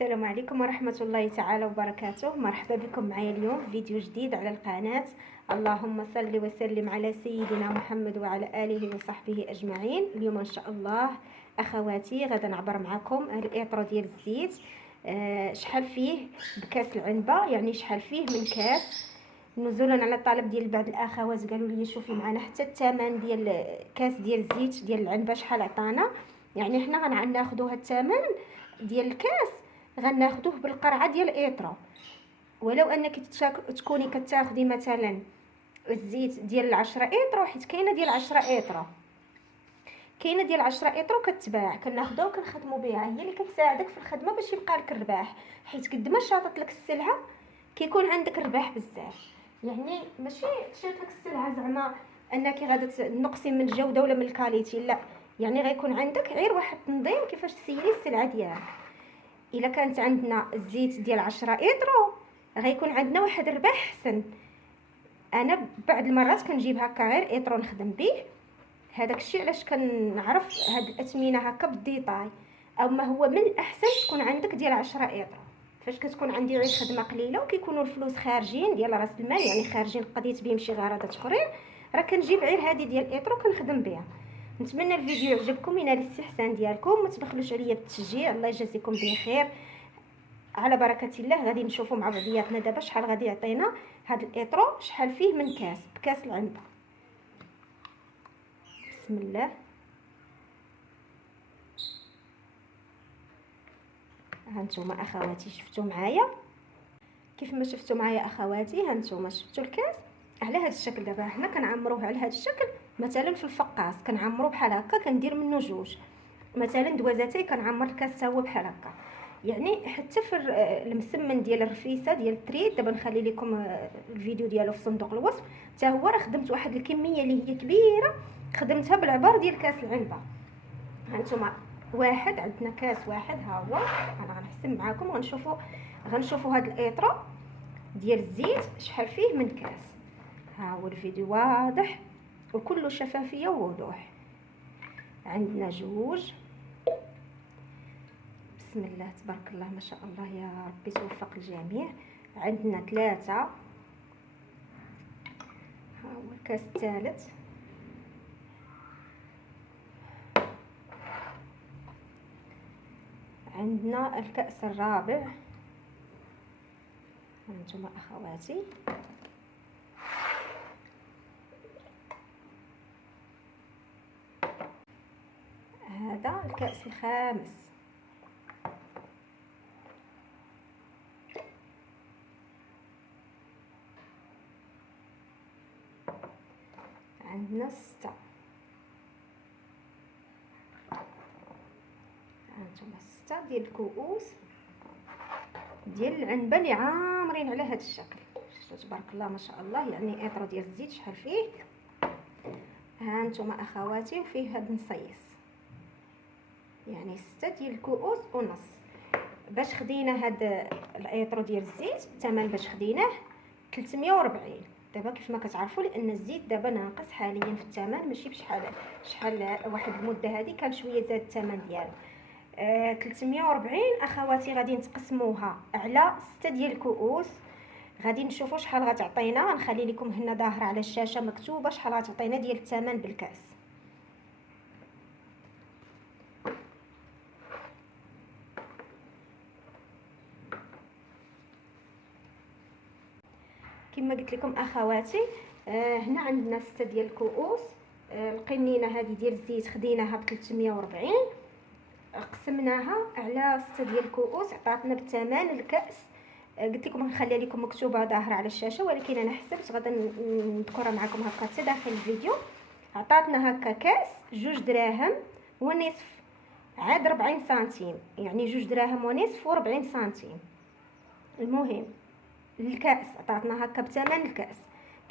السلام عليكم ورحمة الله تعالى وبركاته. مرحبا بكم معايا اليوم في فيديو جديد على القناة. اللهم صل وسلم على سيدنا محمد وعلى آله وصحبه أجمعين. اليوم إن شاء الله أخواتي غدا نعبر معكم الإطرو ديال الزيت. شحال فيه بكاس العنبة، يعني شحال فيه من كاس، نزولا على طلب ديال بعض الاخوات قالوا لي شوفي معنا حتى الثمن ديال كاس ديال الزيت ديال العنبه شحال عطانا. يعني حنا غناخذوا هاد الثمن ديال الكاس غناخذوه بالقرعه ديال ايطرو. ولو انك تكوني كتاخدي مثلا الزيت ديال 10 ايطرو، حيت كاينه ديال 10 ايطرو، كاينه ديال 10 ايطرو كتباع، كناخذوها وكنخدموا بها، هي اللي كتساعدك في الخدمه باش يبقى لك الرباح. حيت قد ما شاطت لك السلعه كيكون عندك رباح بزاف. يعني ماشي تشاط لك السلعه زعما انك غادا تنقصي من الجوده ولا من الكاليتي، لا، يعني غيكون عندك غير واحد التنظيم كيفاش تسيري السلعه ديالك. الا كانت عندنا الزيت ديال 10 ايطرو غيكون عندنا واحد الربح حسن. انا بعض المرات كنجيب هكا غير ايطرو نخدم به، هذاك الشيء علاش كنعرف هاد الاثمنه هكا بالديتاي. اما هو من الاحسن تكون عندك ديال 10 ايطرو، فاش كتكون عندي غير خدمه قليله وكيكونوا الفلوس خارجين ديال راس المال، يعني خارجين قضيت بهم شي غرضات اخرين، راه كنجيب غير هذه ديال الايطرو كنخدم بها. نتمنى الفيديو يعجبكم، ينال الاستحسان ديالكم، ما تبخلوش عليا بالتشجيع. الله يجازيكم بخير. على بركه الله غادي نشوفوا مع بعضياتنا دابا شحال غادي يعطينا هذا الايطرو، شحال فيه من كاس بكاس العنبه. بسم الله. هانتوما اخواتي شفتوا معايا كيف ما شفتوا معايا اخواتي، هانتوما شفتوا الكاس على هذا الشكل. دابا حنا كنعمروه على هذا الشكل، مثلا في الفقاص كنعمرو بحال هكا، كندير منه جوج. مثلا دوازاتي كنعمر الكاس هو بحال هكا. يعني حتى في المسمن ديال الرفيسه ديال التريد، دابا نخلي لكم الفيديو ديالو في صندوق الوصف، حتى هو راه خدمت واحد الكميه اللي هي كبيره، خدمتها بالعبار ديال كاس العنبه. هانتوما واحد، عندنا كاس واحد ها هو. انا غنحسب معاكم، غنشوفوا هذا الايطرو ديال الزيت شحال فيه من كاس. ها هو الفيديو واضح وكله شفافيه ووضوح. عندنا جوج، بسم الله تبارك الله ما شاء الله، يا ربي توفق الجميع. عندنا ثلاثة، ها هو الكاس الثالث. عندنا الكأس الرابع. هانتوما اخواتي هذا الكأس الخامس. عندنا 6. هانتوما 6 ديال الكؤوس ديال العنبه اللي عامرين على هذا الشكل. شفتوا تبارك الله ما شاء الله، يعني ايطرو ديال الزيت شحال فيه. هانتوما اخواتي وفيه هاد النصيص، يعني 6 ديال الكؤوس ونص. باش خدينا هاد الايطرو ديال الزيت الثمن باش خديناه 340. دابا كيف ما كتعرفوا لان الزيت دابا ناقص حاليا في الثمن، ماشي بشحال واحد المده هذه كان شويه زاد الثمن ديالو. 340 اخواتي غادي نتقسموها على 6 ديال الكؤوس، غادي نشوفوا شحال غتعطينا. غنخلي لكم هنا ظاهره على الشاشه مكتوبه شحال غتعطينا ديال الثمن بالكاس. كما قلت لكم اخواتي، هنا عندنا 6 ديال الكؤوس. القنينه هذه ديال الزيت خديناها ب 340، قسمناها على 6 ديال الكؤوس عطاتنا بالثمن الكاس. قلت لكم غنخلي لكم مكتوبه ظاهره على الشاشه، ولكن انا حسبت غادا نذكرها معكم هكا حتى داخل الفيديو. عطاتنا هكا كاس 2 دراهم ونصف، عاد 40 سنتيم، يعني 2 دراهم ونصف و40 سنتيم. المهم الكاس عطاتنا هكا بثمن الكاس.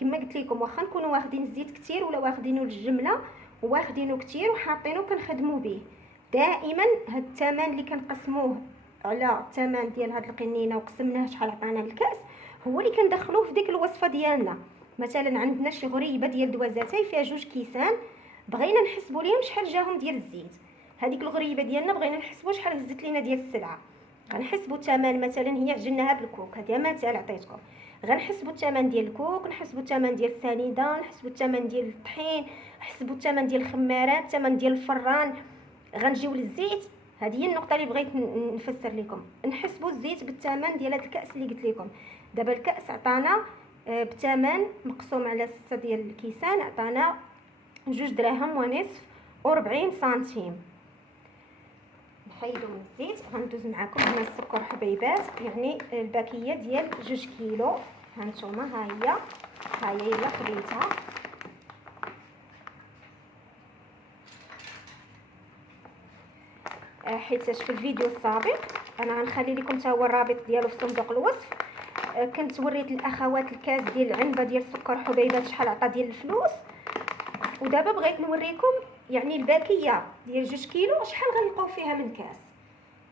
كما قلت لكم واخا نكونوا واخدين الزيت كتير ولا واخدينه الجمله واخدينه كتير وحاطينه كنخدموا به، دائما هاد الثمن اللي كنقسموه على الثمن ديال هاد القنينه وقسمناه شحال عطانا الكاس هو اللي كندخلوه في ديك الوصفه ديالنا. مثلا عندنا شي غريبه ديال دوازاتي فيها 2 كيسان، بغينا نحسبوا ليهم شحال جاهم ديال الزيت، هذيك الغريبه ديالنا بغينا نحسبوا شحال هزت لينا ديال السلعه. غنحسبوا الثمن. مثلا هي عجناها بالكوك، هذا مثال عطيتكم. غنحسبوا الثمن ديال الكوك، نحسبوا الثمن ديال السنيده، نحسبوا الثمن ديال الطحين، نحسبوا الثمن ديال الخمارات، الثمن ديال الفران. غنجيو للزيت، هذه هي النقطه اللي بغيت نفسر لكم. نحسبوا الزيت بالثمن ديال هذا الكاس اللي قلت لكم. دابا الكاس عطانا بثمن مقسوم على 6 ديال الكيسان، عطانا 2 دراهم ونصف و40 سنتيم. نحيدو من الزيت. غندوز معكم هنا السكر حبيبات، يعني الباكيه ديال 2 كيلو. هانتوما ها هي يلا خديتها. حيتاش في الفيديو السابق انا غنخلي لكم حتى هو الرابط ديالو في صندوق الوصف، كنت وريت الاخوات الكاس ديال العنبه ديال السكر حبيبات شحال عطا ديال الفلوس. ودابا بغيت نوريكم يعني الباكيه ديال 2 كيلو شحال غنلقاو فيها من كاس،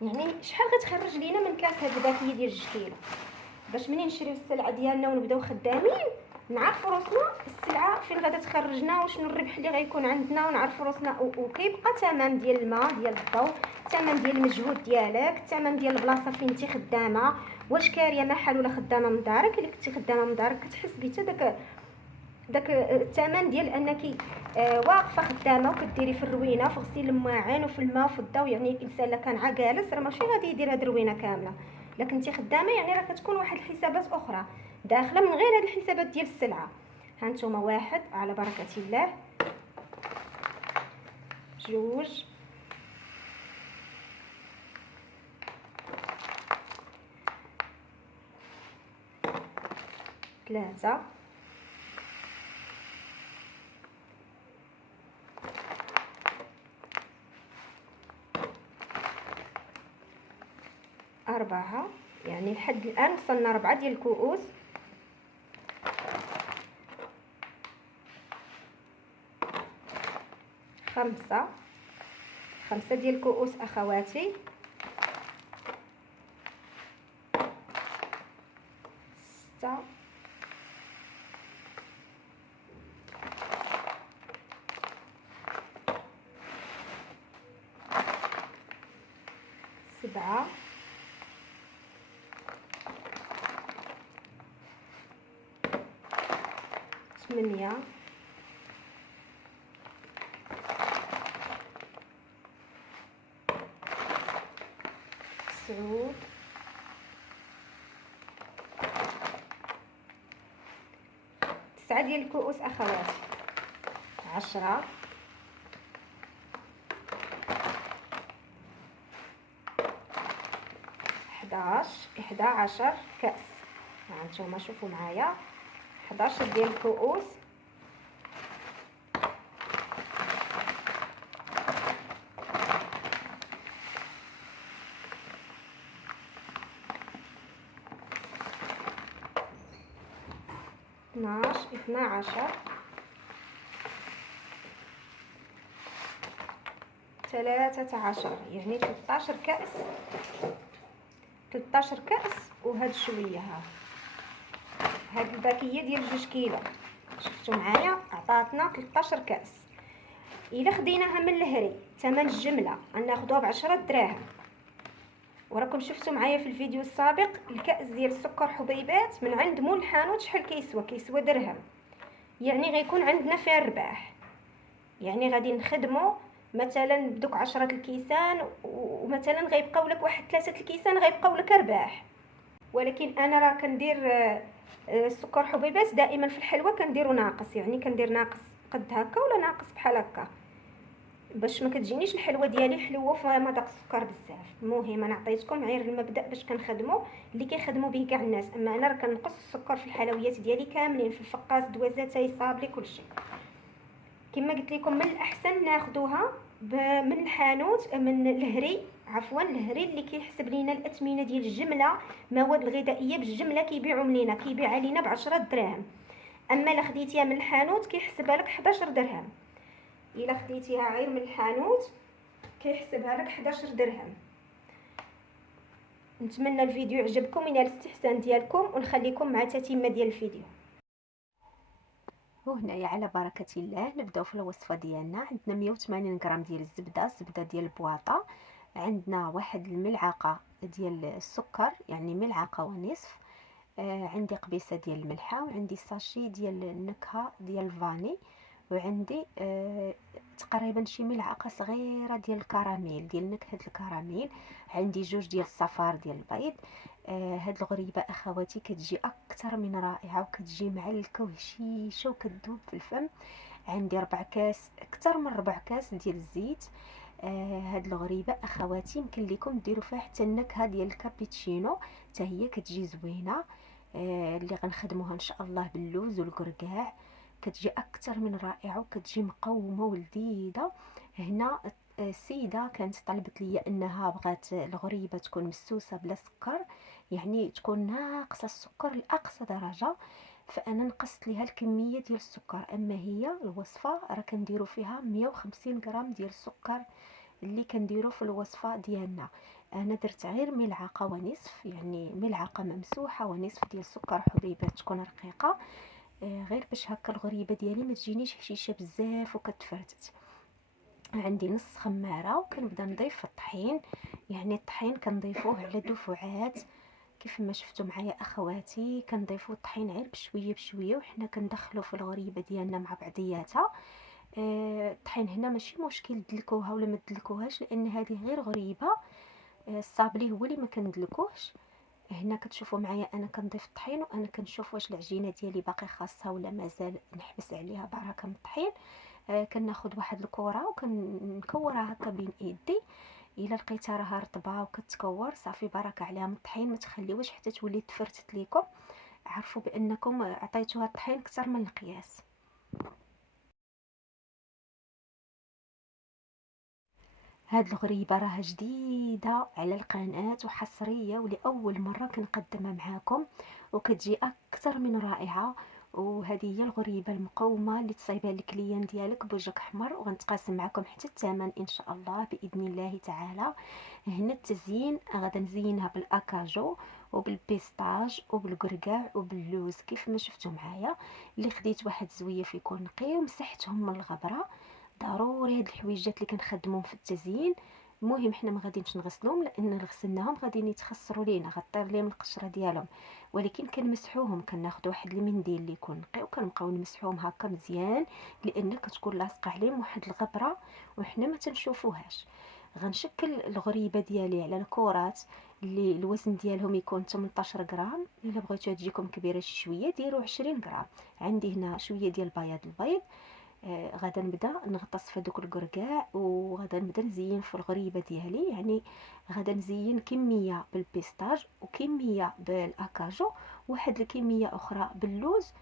يعني شحال غتخرج لينا من كاس هاد الباكيه ديال 2 كيلو، باش منين نشريو السلعه ديالنا ونبداو خدامين نعرفوا راسنا السلعه فين غادا تخرجنا وشنو الربح اللي غيكون عندنا، ونعرفوا راسنا. وكيبقى ثمن ديال الماء ديال الضوء، الثمن ديال المجهود ديالك، الثمن ديال البلاصه فين انت خدامه، واش كاريه محل ولا خدامه من دارك. الا كنتي خدامه من دارك كتحسبي حتى داك الثمن ديال انك واقفه خدامه وكديري في الروينه في غسيل المواعين وفي الماء وفي الضوء. يعني الانسان الا كان جالس راه ماشي غادي يدير هاد الروينه كامله، لكن انت خدامه يعني راه كتكون واحد الحسابات اخرى داخله من غير هاد الحسابات ديال السلعه. هانتوما 1 على بركه الله، 2، 3، 4. يعني لحد الان وصلنا 4 ديال الكؤوس. 5 ديال الكؤوس اخواتي. 6، 7، 8، 9، 9 ديال الكؤوس اخواتي. 10، 11 كأس. هانتوما شوفوا معايا 11 ديال الكؤوس. 12، 12، 13، يعني 13 كأس. 13 كأس وهاد شويه. هاد الباكيه ديال 2 كيلو شفتوا معايا عطاتنا 13 كأس. الا خديناها من الهري ثمن الجمله غناخذوها ب10 دراهم. وراكم شفتوا معايا في الفيديو السابق الكأس ديال السكر حبيبات من عند مول الحانوت شحال كيسوى درهم. يعني غيكون عندنا فيها الرباح. يعني غادي نخدموا مثلا بدوك 10 الكيسان ومثلا غيبقاو لك واحد 3 الكيسان غيبقاو لك رباح. ولكن انا راه كندير السكر حبيبات دائما في الحلوى كنديرو ناقص، يعني كندير ناقص قد هكا ولا ناقص بحال هكا باش ما كتجينيش الحلوه ديالي حلوه فيها مذاق السكر بزاف. المهم انا عطيتكم غير المبدا باش كنخدموا اللي كيخدموا به كاع الناس. اما انا راه كنقص السكر في الحلويات ديالي كاملين، في الفقاس دوازاتاي صابلي كلشي. كما قلت لكم من الاحسن ناخذوها من الحانوت، من الهري عفوا الهري اللي كيحسب لينا الاثمنه ديال الجمله، مواد الغذائيه بالجمله كيبيعوا لينا، كيبيعها لينا ب10 دراهم. اما الا خديتيها من الحانوت كيحسبها لك 11 درهم. الا خديتيها غير من الحانوت كيحسبها لك 11 درهم. نتمنى الفيديو يعجبكم وينال الاستحسان ديالكم، ونخليكم مع تتمه ديال الفيديو. وهنايا على بركه الله نبداو في الوصفه ديالنا. عندنا 180 غرام ديال الزبده ديال البواطه، عندنا واحد الملعقه ديال السكر، يعني ملعقه ونصف. عندي قبيصه ديال الملحه، وعندي ساشي ديال النكهه ديال الفاني، وعندي تقريبا شي ملعقه صغيره ديال الكراميل، ديال نكهه الكراميل. عندي جوج ديال الصفار ديال البيض. هاد الغريبه اخواتي كتجي اكثر من رائعه، وكتجي معلكه وهشيشه وكتذوب في الفم. عندي 4 كاس، اكثر من 4 كاس ديال الزيت. هاد الغريبه اخواتي يمكن لكم ديروا فيها حتى النكهه ديال الكابتشينو، حتى هي كتجي زوينه. اللي غنخدموها ان شاء الله باللوز والكركاع، كتجي اكثر من رائعه، وكتجي مقومه ولذيذه. هنا السيده كانت طلبت لي انها بغات الغريبه تكون مسوسه بلا سكر، يعني تكون ناقصه السكر لاقصى درجه، فانا نقصت ليها الكميه ديال السكر. اما هي الوصفه راه كنديروا فيها 150 غرام ديال السكر اللي كنديروا في الوصفه ديالنا. انا درت غير ملعقه ونصف، يعني ملعقه ممسوحه ونصف ديال السكر حبيبات تكون رقيقه، غير باش هكا الغريبه ديالي ما تجينيش هشيشه بزاف وكتفرتت. عندي نص خماره، وكنبدا نضيف الطحين، يعني الطحين كنضيفوه على دفعات كيف ما شفتوا معايا اخواتي. كنضيفوا الطحين غير بشويه بشويه، وحنا كندخلوا في الغريبه ديالنا مع بعضياتها. الطحين هنا ماشي مشكل تدلكوها ولا ما تدلكوهاش، لان هذه غير غريبه. الصابلي هو اللي ما كندلكوهش. هنا كتشوفوا معايا انا كنضيف الطحين، وانا كنشوف واش العجينه ديالي باقي خاصها ولا مازال نحبس عليها بركه من الطحين. كناخذ واحد الكره وكنكورها هكا بين ايدي، الا لقيتها راها رطبه وكتكور صافي بركه عليها من الطحين، ما تخليوهاش حتى تولي تفرتت ليكم. عرفوا بانكم عطيتوها الطحين اكثر من القياس. هاد الغريبة راها جديدة على القناة وحصرية، ولأول مرة كنقدمها معاكم، وكتجي أكثر من رائعة. وهذه هي الغريبة المقومة اللي تصايبها الكليان ديالك بوجهك أحمر، وغنتقاسم معكم حتى الثمن إن شاء الله بإذن الله تعالى. هنا التزيين غادا نزينها بالاكاجو وبالبيستاج وبالكركاع وباللوز كيف ما شفتوا معايا. اللي خديت واحد زويف يكون نقي ومسحتهم من الغبره. ضروري هاد الحويجات اللي كنخدمهم في التزيين، المهم حنا ما غاديينش نغسلوهم، لان غسلناهم غادي يتخسروا لينا، غطير ليهم القشره ديالهم. ولكن كنمسحوهم، كناخذ واحد المنديل اللي يكون نقي وكنبقاو نمسحوهم هكا مزيان، لان كتكون لاصقه عليهم واحد الغبره وحنا ما تنشوفوهاش. غنشكل الغريبه ديالي على الكرات اللي الوزن ديالهم يكون 18 غرام. الا بغيتوها تجيكم كبيره شي شويه ديروا 20 غرام. عندي هنا شويه ديال بياض البيض. غادا نبدا نغطس في دوك الكركاع، وغادا نبدا نزين في الغريبه ديالي، يعني غادا نزين كميه بالبيستاج وكميه بالاكاجو، واحد الكميه اخرى باللوز،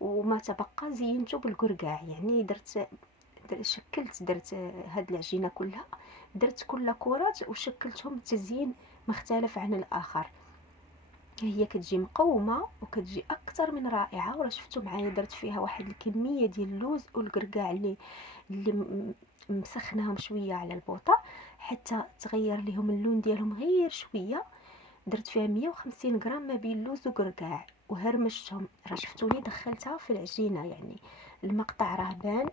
وما تبقى زينته بالكركاع. يعني درت هاد العجينه كلها، درت كل كرات وشكلتهم تزيين مختلف عن الاخر. هي كتجي مقومه وكتجي اكثر من رائعه. وراه شفتوا معايا درت فيها واحد الكميه ديال اللوز والكركاع اللي مسخناهم شويه على البوطه حتى تغير لهم اللون ديالهم غير شويه. درت فيها 150 غرام ما بين اللوز وكركاع وهرمشتهم. راه شفتوني دخلتها في العجينه، يعني المقطع راه بان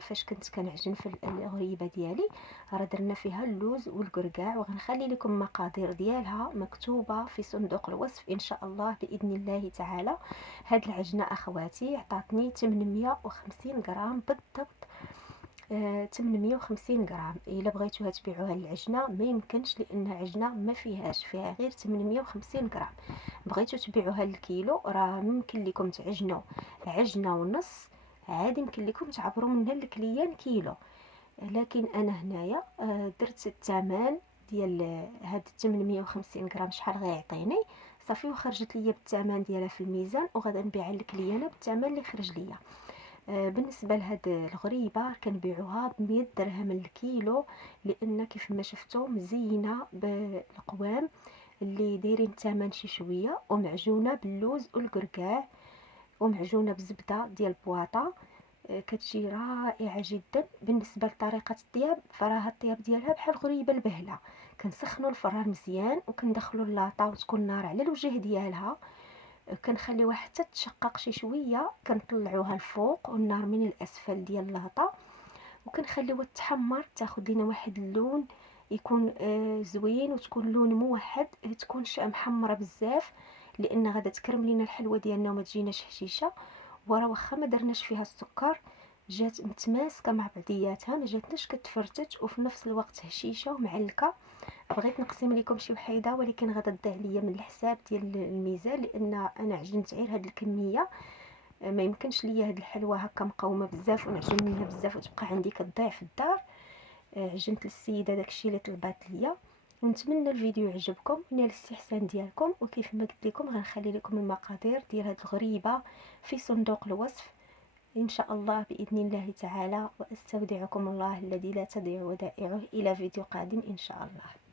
فاش كنت كنعجن في الغريبه ديالي. راه درنا فيها اللوز والكركاع، وغنخلي لكم مقادير ديالها مكتوبه في صندوق الوصف ان شاء الله باذن الله تعالى. هاد العجنه اخواتي عطاتني 850 غرام بالضبط. 850 غرام. الا بغيتوها تبيعوها العجنه ما يمكنش، لان عجنه ما فيها غير 850 غرام. بغيتو تبيعوها الكيلو راه ممكن لكم تعجنوا عجنه ونص، عادي يمكن لكم تعبروا منها الكليان كيلو. لكن انا هنايا درت الثمن ديال هاد 850 غرام شحال غيعطيني صافي، وخرجت ليا بالثمن ديالها في الميزان، وغادا نبيعها للكليانه بالثمن اللي خرج ليا. بالنسبه لهاد الغريبه كنبيعوها ب100 درهم الكيلو، لان كيف ما شفتوا مزينه بالقوام اللي دايرين الثمن شي شويه، ومعجونه باللوز والكركاع، ومعجونه بزبده ديال بواطه. كتجي رائعه جدا. بالنسبه لطريقه الطياب فراها الطياب ديالها بحال غريبه البهله. كنسخنوا الفران مزيان وكندخلوا اللاطه وتكون النار على الوجه ديالها، كنخليوها حتى تشقق شي شويه، كنطلعوها الفوق والنار من الاسفل ديال اللاطه، وكنخليوها تحمر تاخذ لنا واحد اللون يكون زوين وتكون لون موحد، تكونش محمره بزاف لان غادا تكرم لينا الحلوه ديالنا وما تجيناش هشيشه. وراه واخا ما درناش فيها السكر جات متماسكه مع بعضياتها، ما جاتناش كتفرتت وفي نفس الوقت هشيشه ومعلكه. بغيت نقسم لكم شي وحيده ولكن غادا تضيع ليا من الحساب ديال الميزان لان انا عجنت غير هاد الكميه. ما يمكنش ليا هاد الحلوه هكا مقومه بزاف ونعجن منها بزاف وتبقى عندي كتضيع في الدار. عجنت للسيده داكشي اللي طلبات ليا. ونتمنى الفيديو يعجبكم ونال الاستحسان ديالكم، وكيف ما قلت لكم غنخلي لكم المقادير ديال هاد الغريبه في صندوق الوصف ان شاء الله باذن الله تعالى. واستودعكم الله الذي لا تضيع ودائعه، الى فيديو قادم ان شاء الله.